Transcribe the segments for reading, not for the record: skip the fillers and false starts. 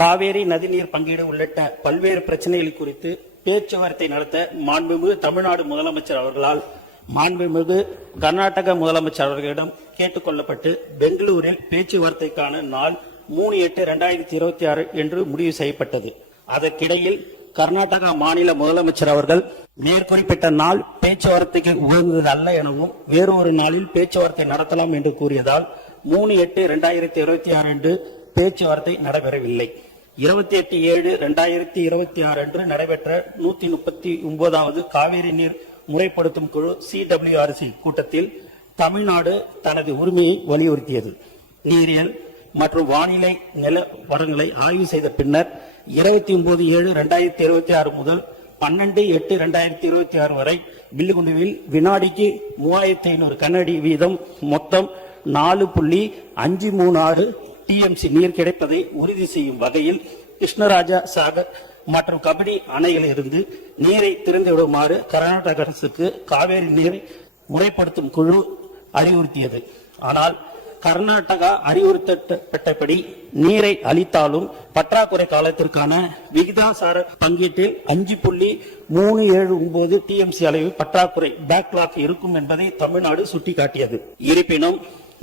காவேரி நதிநீர் பங்கீடு உள்ளிட்ட பல்வேறு பிரச்சனைகள் குறித்து பேச்சுவார்த்தை நடத்த மாண்புமிகு தமிழ்நாடு முதலமைச்சர் அவர்களால் மாண்புமிகு கர்நாடக முதலமைச்சர் அவர்களிடம் கேட்டுக் கொள்ளப்பட்டு பெங்களூரில் பேச்சுவார்த்தைக்கான நாள் 3/8/2026 என்று முடிவு செய்யப்பட்டது. அதற்கிடையில் கர்நாடகா மாநில முதலமைச்சர் அவர்கள் மேற்குறிப்பிட்ட நாள் பேச்சுவார்த்தைக்கு உகந்தது அல்ல எனவும் வேறொரு நாளில் பேச்சுவார்த்தை நடத்தலாம் என்று கூறியதால் 3/8/2026 அன்று பேச்சுவார்த்தை நடைபெறவில்லை. 28/7/2026 அன்று நடைபெற்ற 139வது காவிரி நீர் முறைப்படுத்தும் குழு CWRC கூட்டத்தில் தமிழ்நாடு தனது உரிமையை வலியுறுத்தியது. நீரியல் மற்றும் வானிலை நிலவரங்களை ஆய்வு செய்த பின்னர் 29/7/2026 முதல் 12/8/2026 வரை பில்லுகுண்டுவில் வினாடிக்கு 3500 கனஅடி வீதம் மொத்தம் 4.536 TMC நீர் கிடைப்பதை உறுதி செய்யும் வகையில் கிருஷ்ணராஜா சாகர் மற்றும் கபினி அணைகளிலிருந்து நீரை திறந்துவிடுமாறு கர்நாடக அரசுக்கு காவேரி நீரை முறைப்படுத்தும் குழு அறிவுறுத்தியது. ஆனால் கர்நாடகா அறிவுறுத்தப்பட்டபடி நீரை அளித்தாலும் பற்றாக்குறை காலத்திற்கான விகிதாசார பங்கீட்டில் 5.379 TMC அளவு பற்றாக்குறை பேக்லாக் இருக்கும் என்பதை தமிழ்நாடு சுட்டிக்காட்டியது. இருப்பினும்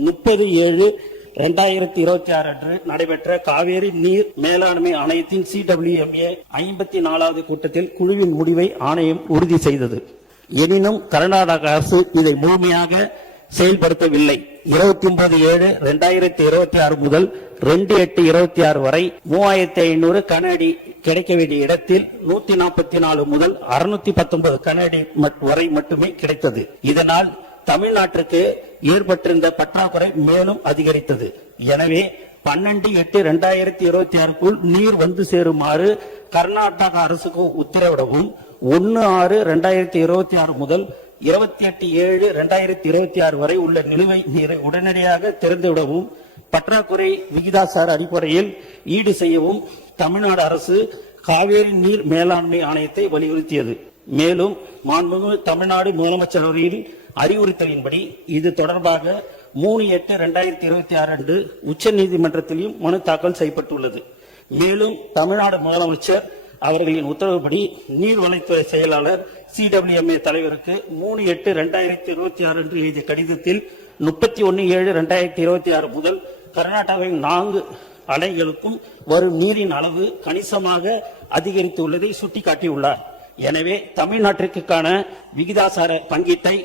30/7/2026 அன்று நடைபெற்ற காவேரி நீர் மேலாண்மை ஆணையத்தின் CWMA 54வது கூட்டத்தில் குழுவின் முடிவை ஆணையம் உறுதி செய்தது. எனினும் கர்நாடக அரசு இதை முழுமையாக செயல்படுத்தவில்லை. 29/7/2026 முதல் 2/8/26 வரை 3500 கனஅடி கிடைக்க வேண்டிய இடத்தில் 144 முதல் 619 கனஅடி வரை மட்டுமே கிடைத்தது. இதனால் தமிழ்நாட்டிற்கு ஏற்பட்டிருந்த பற்றாக்குறை மேலும் அதிகரித்தது. எனவே 12/8/2026 நீர் வந்து சேருமாறு கர்நாடக அரசுக்கு உத்தரவிடவும் 1/6/2026 முதல் 28/7/2026 வரை உள்ள நிலுவை நீரை உடனடியாக திறந்துவிடவும் பற்றாக்குறை விகிதாசார அடிப்படையில் ஈடு செய்யவும் தமிழ்நாடு அரசு காவேரி நீர் மேலாண்மை ஆணையத்தை வலியுறுத்தியது. மேலும் மாண்புமிகு தமிழ்நாடு முதலமைச்சர் அவர்களின் அறிவுறுத்தலின்படி இது தொடர்பாக 3/8/2026 அன்று உச்ச நீதிமன்றத்திலும் மனு தாக்கல் செய்யப்பட்டுள்ளது. மேலும் தமிழ்நாடு முதலமைச்சர் அவர்களின் உத்தரவுப்படி நீர்வளத்துறை செயலாளர் CWMA தலைவருக்கு 3/8/2026 அன்று எழுதிய கடிதத்தில் 31/7/2026 முதல் கர்நாடகாவின் 4 அணைகளுக்கும் வரும் நீரின் அளவு கணிசமாக அதிகரித்துள்ளதை சுட்டிக்காட்டியுள்ளார். எனவே தமிழ்நாட்டிற்கான விகிதாசார பங்கீட்டை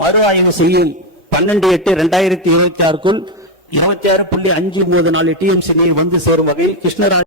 மறு ஆய்வு செய்யும் 12/8/2026 26.534 TMC நீர் வந்து சேரும் வகையில் கிருஷ்ணராஜ்